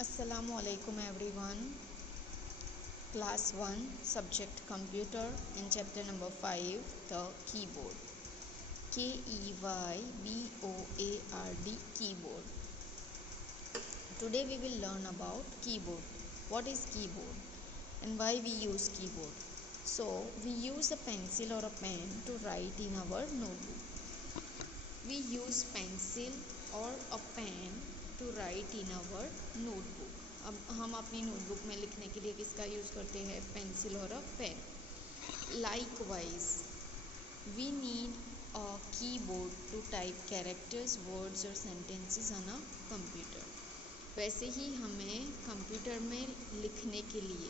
Assalamu alaikum everyone. Class 1 subject computer and chapter number 5 the keyboard. KEYBOARD keyboard. Today we will learn about keyboard. What is keyboard and why we use keyboard? So we use a pencil or a pen to write in our notebook. We use pencil or a pen to write in our notebook. अब हम अपनी notebook में लिखने के लिए किसका use करते हैं? पेंसिल और अ pen. Likewise, we need a keyboard to type characters, words और sentences on a computer. वैसे ही हमें कंप्यूटर में लिखने के लिए,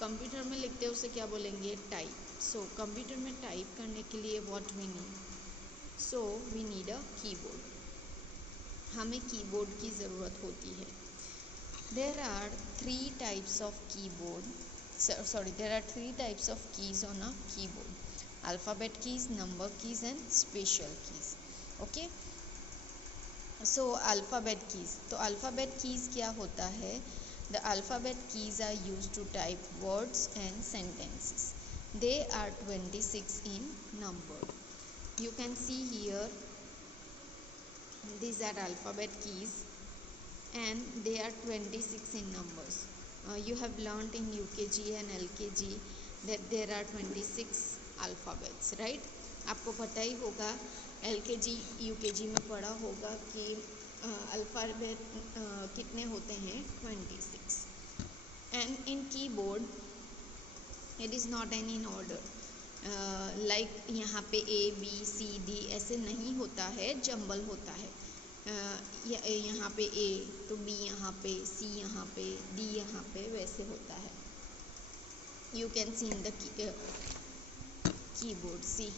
कंप्यूटर में लिखते हैं उसे क्या बोलेंगे? टाइप. सो कंप्यूटर में टाइप करने के लिए what we need? So we need a keyboard. हमें कीबोर्ड की ज़रूरत होती है. There are three types of keys on a keyboard: alphabet keys, number keys and special keys. Okay, so alphabet keys. तो alphabet keys क्या होता है? The alphabet keys are used to type words and sentences. They are 26 in number. You can see here, these are alphabet keys and they are 26 in numbers. You have learnt in UKG and LKG that there are 26 alphabets, right? आपको पता ही होगा, LKG UKG में पढ़ा होगा कि alphabet कितने होते हैं? 26. And in keyboard it is not any in order. Like यहाँ पे A B C D ऐसे नहीं होता है, जंबल होता है. यहाँ पे A तो B यहाँ पे, C यहाँ पे, D यहाँ पे, वैसे होता है. You can see in the keyboard. See,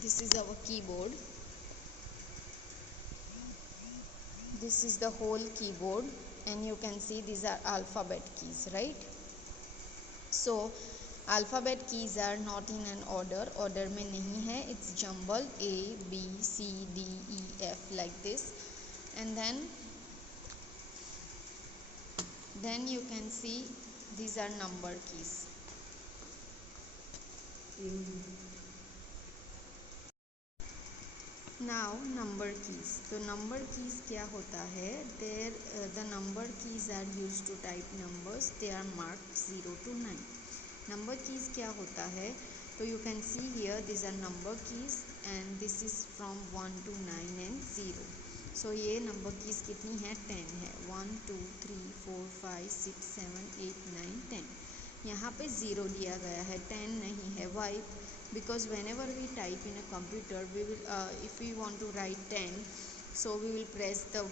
this is our keyboard. This is the whole keyboard and you can see these are alphabet keys, right? So alphabet keys are not in an order में नहीं है. It's jumbled A B C D E F like this, and then you can see these are number keys. Now number keys. तो number keys क्या होता है? The number keys are used to type numbers. They are marked 0 to 9. Number keys क्या होता है? तो you can see here this are number keys and this is from 1 to 9 and 0. So ये number keys कितनी है? 10 है. 1 2 3 4 5 6 7 8 9 10. यहाँ पे 0 दिया गया है, 10 नहीं है. Why? Because whenever we type in a computer we will, if we want to write 10, so we will press the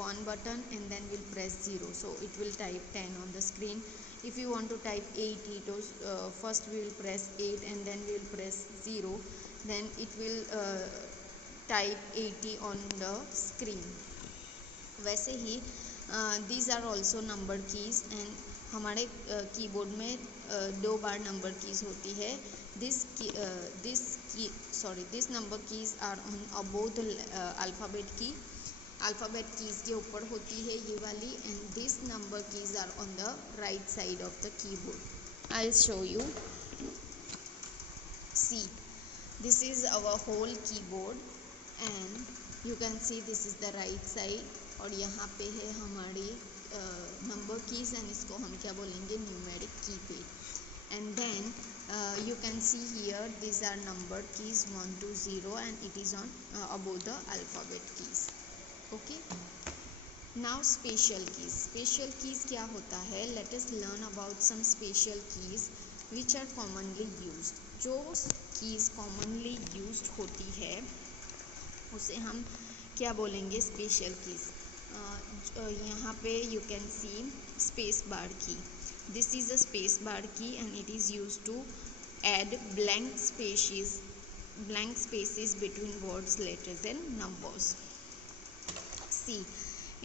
1 button and then we'll press 0, so it will type 10 on the screen. If you want to type 80, so first we will press 8 and then we will press 0, then it will type 80 on the screen. वैसे ही these are also number keys and हमारे keyboard में 2 बार number keys होती है. This number keys are on both alphabet key. Alphabet keys के ऊपर होती है ये वाली, and this number keys are on the right side of the keyboard. I will show you. See, this is our whole keyboard and you can see this is the right side, और यहाँ पे है हमारी number keys and इसको हम क्या बोलेंगे? Numeric keypad. And then you can see here these are number keys 1 to 0 and it is on above the alphabet keys. Okay, now special keys क्या होता है? Let us learn about some special keys which are commonly used. जो keys commonly used होती है उसे हम क्या बोलेंगे? special keys. यहाँ पे you can see space bar key. This is a space bar key and it is used to add blank spaces between words, letters and numbers. See,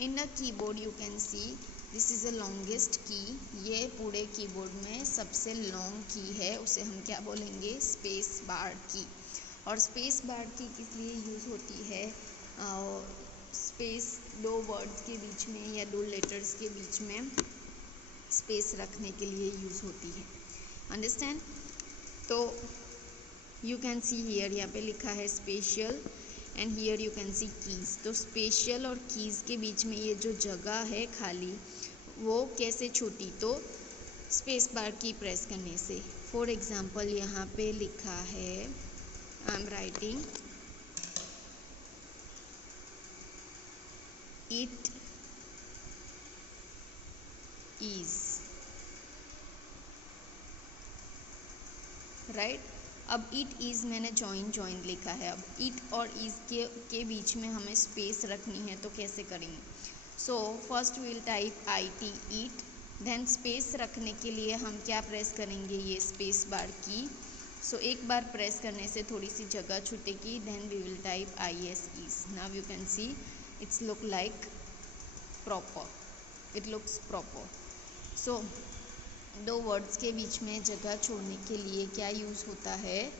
in the keyboard you can see this is the longest key. ये पूरे keyboard में सबसे long की है, उसे हम क्या बोलेंगे? स्पेस बार की. और स्पेस बार की किस लिए यूज़ होती है? स्पेस दो वर्ड्स के बीच में या दो लेटर्स के बीच में स्पेस रखने के लिए यूज़ होती है। अंडरस्टैंड? तो यू कैन सी हियर, यहाँ पे लिखा है special and here you can C keys. तो स्पेशल और कीज़ के बीच में ये जो जगह है खाली, वो कैसे छोटी? तो स्पेस बार की प्रेस करने से। फॉर एग्ज़ाम्पल यहाँ पे लिखा है, I am writing it is, right. अब इट इज़ मैंने जॉइन लिखा है। अब इट और इज़ के बीच में हमें स्पेस रखनी है, तो कैसे करेंगे? So first will type IT it, then space रखने के लिए हम क्या प्रेस करेंगे? ये स्पेस बार की। सो एक बार प्रेस करने से थोड़ी सी जगह छूटेगी, then we will type IS is. Now you can see it's look like proper, it looks proper. So दो वर्ड्स के बीच में जगह छोड़ने के लिए क्या यूज़ होता है?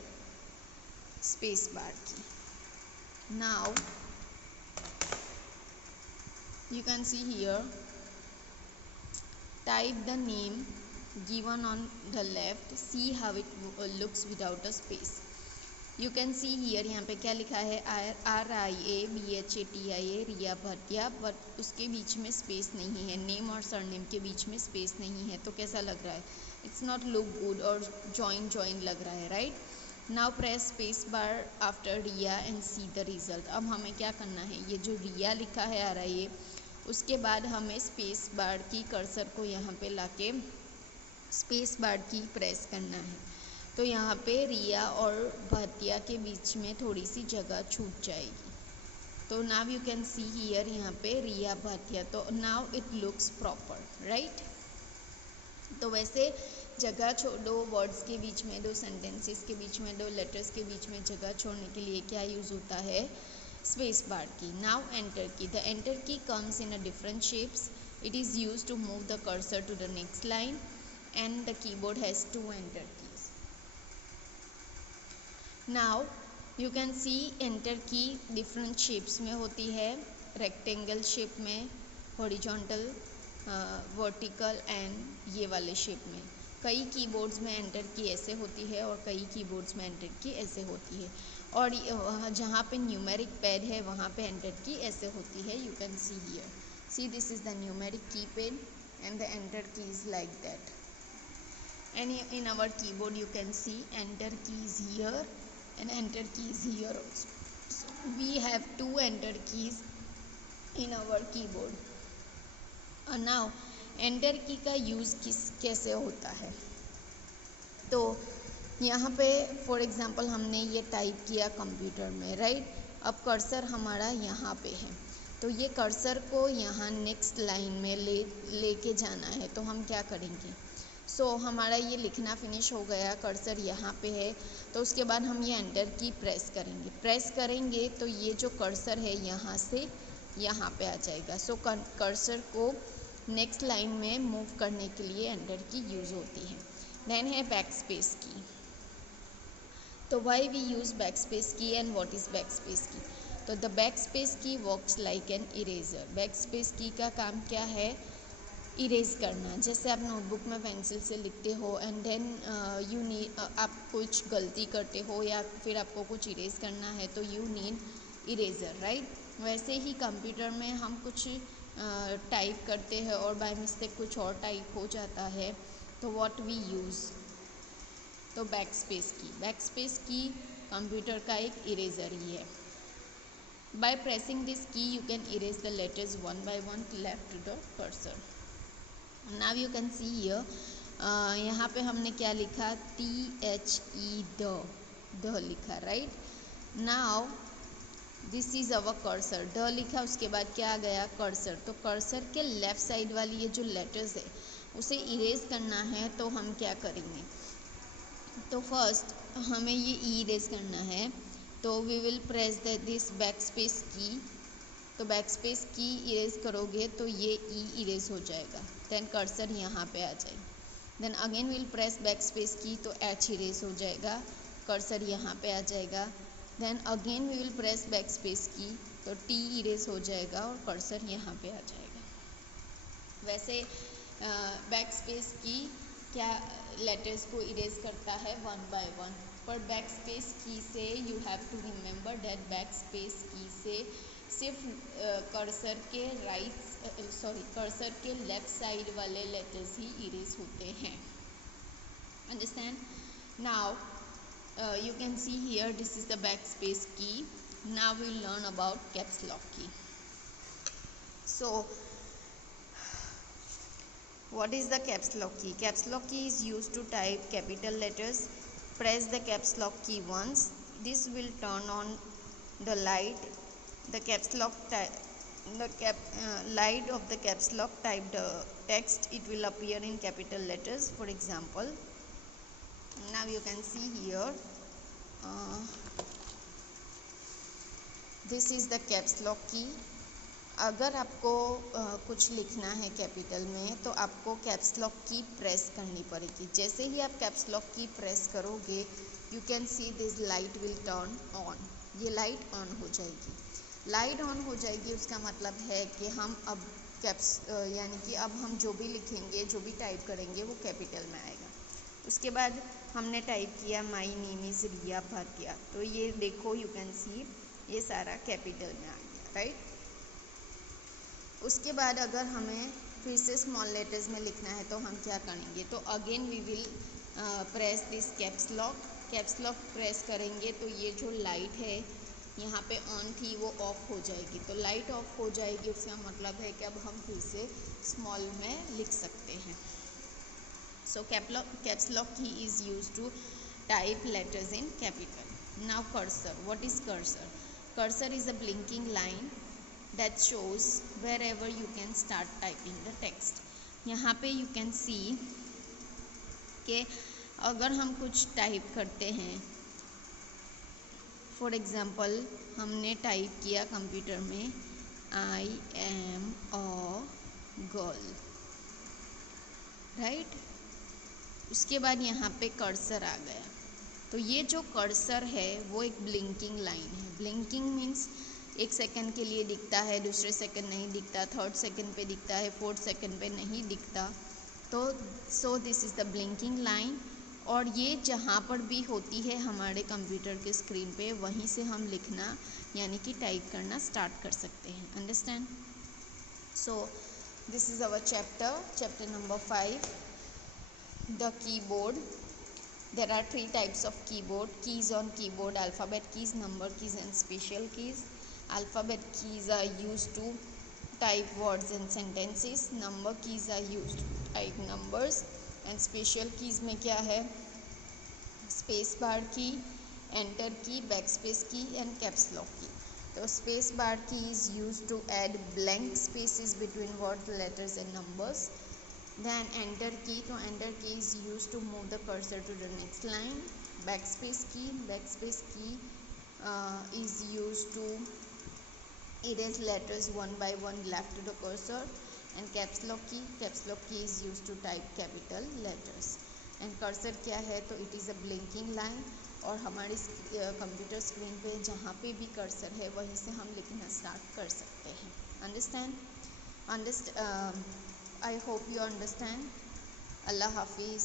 स्पेस बार की। Now you can see here, type the name given on the left, see how it looks without a space. You can see here, यहाँ पे क्या लिखा है? RIABHATIA, रिया भाटिया, बट उसके बीच में स्पेस नहीं है। नेम और सरनेम के बीच में स्पेस नहीं है, तो कैसा लग रहा है? इट्स नॉट लुक गुड और जॉइन लग रहा है, right. Now press space bar after Riya and see the result. अब हमें क्या करना है? ये जो रिया लिखा है RIA, उसके बाद हमें स्पेस बार की कर्सर को यहाँ पे लाके स्पेस बार की प्रेस करना है। तो यहाँ पे रिया और भाटिया के बीच में थोड़ी सी जगह छूट जाएगी। तो now you can see here, यहाँ पे रिया भाटिया, तो now it looks proper, right. तो वैसे जगह दो वर्ड्स के बीच में, दो सेंटेंसेस के बीच में, दो लेटर्स के बीच में जगह छोड़ने के लिए क्या यूज़ होता है? स्पेस बार की। नाउ एंटर की। द एंटर की comes in a different shapes. It is used to move the cursor to the next line, and the keyboard has 2 enter keys. Now you can see enter key different shapes में होती है, rectangle shape में, horizontal, vertical and ये वाले shape में। कई keyboards में enter की ऐसे होती है और कई कीबोर्ड्स में एंटर की ऐसे होती है, और जहाँ पे न्यूमेरिक पैड है वहाँ पे एंटर की ऐसे होती है। You can see here, see this is the numeric keypad and the enter key is like that. And in our keyboard you can see enter key is here and enter key is here also. So we have 2 enter keys in our keyboard. And now enter key का use कैसे होता है? तो यहाँ पे for example हमने ये type किया कंप्यूटर में, राइट। अब कर्सर हमारा यहाँ पे है, तो ये कर्सर को यहाँ नेक्स्ट लाइन में लेके जाना है, तो हम क्या करेंगे? सो हमारा ये लिखना फिनिश हो गया, कर्सर यहाँ पे है, तो उसके बाद हम ये एंटर की प्रेस करेंगे तो ये जो कर्सर है यहाँ से यहाँ पे आ जाएगा। सो कर्सर को नेक्स्ट लाइन में मूव करने के लिए एंटर की यूज़ होती है। देन है बैक स्पेस की। तो why we use backspace key and what is backspace key? तो the backspace key works like an eraser. Backspace key का काम क्या है? इरेज करना। जैसे आप नोटबुक में पेंसिल से लिखते हो एंड देन यू नीड, आप कुछ गलती करते हो या फिर आपको कुछ इरेज करना है तो यू नीड इरेजर, राइट। वैसे ही कंप्यूटर में हम कुछ टाइप करते हैं और बाय मिस्टेक कुछ और टाइप हो जाता है, तो व्हाट वी यूज़? तो बैक स्पेस की कंप्यूटर का एक इरेजर ही है। By pressing this key you can erase the letters one by one left to the cursor. Now you can see here, यहाँ पे हमने क्या लिखा? THE द लिखा, right. Now this is our cursor, the लिखा, उसके बाद क्या आ गया? कर्सर। तो कर्सर के लेफ्ट साइड वाली ये जो लेटर्स है उसे इरेज करना है, तो हम क्या करेंगे? तो फर्स्ट हमें ये इरेज करना है, तो we will press this backspace key. तो बैक स्पेस की इरेज करोगे तो ये इरेज हो जाएगा, देन कर्सर यहाँ पे आ जाएगी। Then again will press backspace key, तो H इरेज हो जाएगा, कर्सर यहाँ पे आ जाएगा। Then again we will press backspace key, तो टी इरेज हो जाएगा और कर्सर यहाँ पे आ जाएगा। वैसे बैक स्पेस की क्या लेटर्स को इरेज करता है वन बाय वन, पर बैक स्पेस की से you have to remember that backspace key से सिर्फ कर्सर के कर्सर के लेफ्ट साइड वाले लेटर्स ही इरेज होते हैं। Understand? Now you can see here this is the backspace key. Now we'll learn about caps lock key. So what is the caps lock key? Caps lock key is used to type capital letters. Press the caps lock key once. This will turn on the light. The caps lock light of the caps lock typed text, it will appear in capital letters. For example, now you can see here this is the caps lock key. अगर आपको कुछ लिखना है capital में तो आपको caps lock की press करनी पड़ेगी। जैसे ही आप कैप्स लॉक की प्रेस करोगे you can see this light will turn on. ये लाइट ऑन हो जाएगी। लाइट ऑन हो जाएगी उसका मतलब है कि हम अब यानी कि अब हम जो भी लिखेंगे, जो भी टाइप करेंगे वो कैपिटल में आएगा। उसके बाद हमने टाइप किया माई नेम इज़ रिया भाटिया, तो ये देखो यू कैन सी ये सारा कैपिटल में आ गया, राइट। उसके बाद अगर हमें फिर से स्मॉल लेटर्स में लिखना है तो हम क्या करेंगे, तो again we will press this caps lock. Caps lock प्रेस करेंगे तो ये जो लाइट है यहाँ पे ऑन थी वो ऑफ हो जाएगी। तो लाइट ऑफ हो जाएगी उसका मतलब है कि अब हम फिर से स्मॉल में लिख सकते हैं। So caps lock key is used to type letters in capital. Now cursor. What is cursor? Cursor is a blinking line that shows wherever you can start typing the text. यहाँ पे you can see कि अगर हम कुछ type करते हैं, for example हमने type किया कंप्यूटर में I am a girl, right. उसके बाद यहाँ पे कर्सर आ गया, तो ये जो कर्सर है वो एक ब्लिंकिंग लाइन है। ब्लिंकिंग मीन्स एक सेकंड के लिए दिखता है, दूसरे सेकंड नहीं दिखता, थर्ड सेकंड पे दिखता है, फोर्थ सेकंड पे नहीं दिखता। तो so this is the blinking line. और ये जहाँ पर भी होती है हमारे कंप्यूटर के स्क्रीन पे वहीं से हम लिखना यानी कि टाइप करना स्टार्ट कर सकते हैं। Understand? So this is our chapter number 5, the keyboard. There are 3 types of keyboard: keys on keyboard, alphabet keys, number keys and special keys. Alphabet keys are used to type words and sentences. Number keys are used to type numbers. And special keys में क्या है, space bar key, enter key, backspace key and caps lock key. तो space bar key is used to add blank spaces between words, letters and numbers. Then enter key, तो enter key is used to move the cursor to the next line. Backspace key is used to erase letters one by one left to the cursor. And caps lock key is used to type capital letters. And cursor क्या है, तो it is a blinking line, और हमारी computer screen पे जहाँ पे भी cursor है वहीं से हम लिखना स्टार्ट कर सकते हैं। Understand? I hope you understand. Allah Hafiz.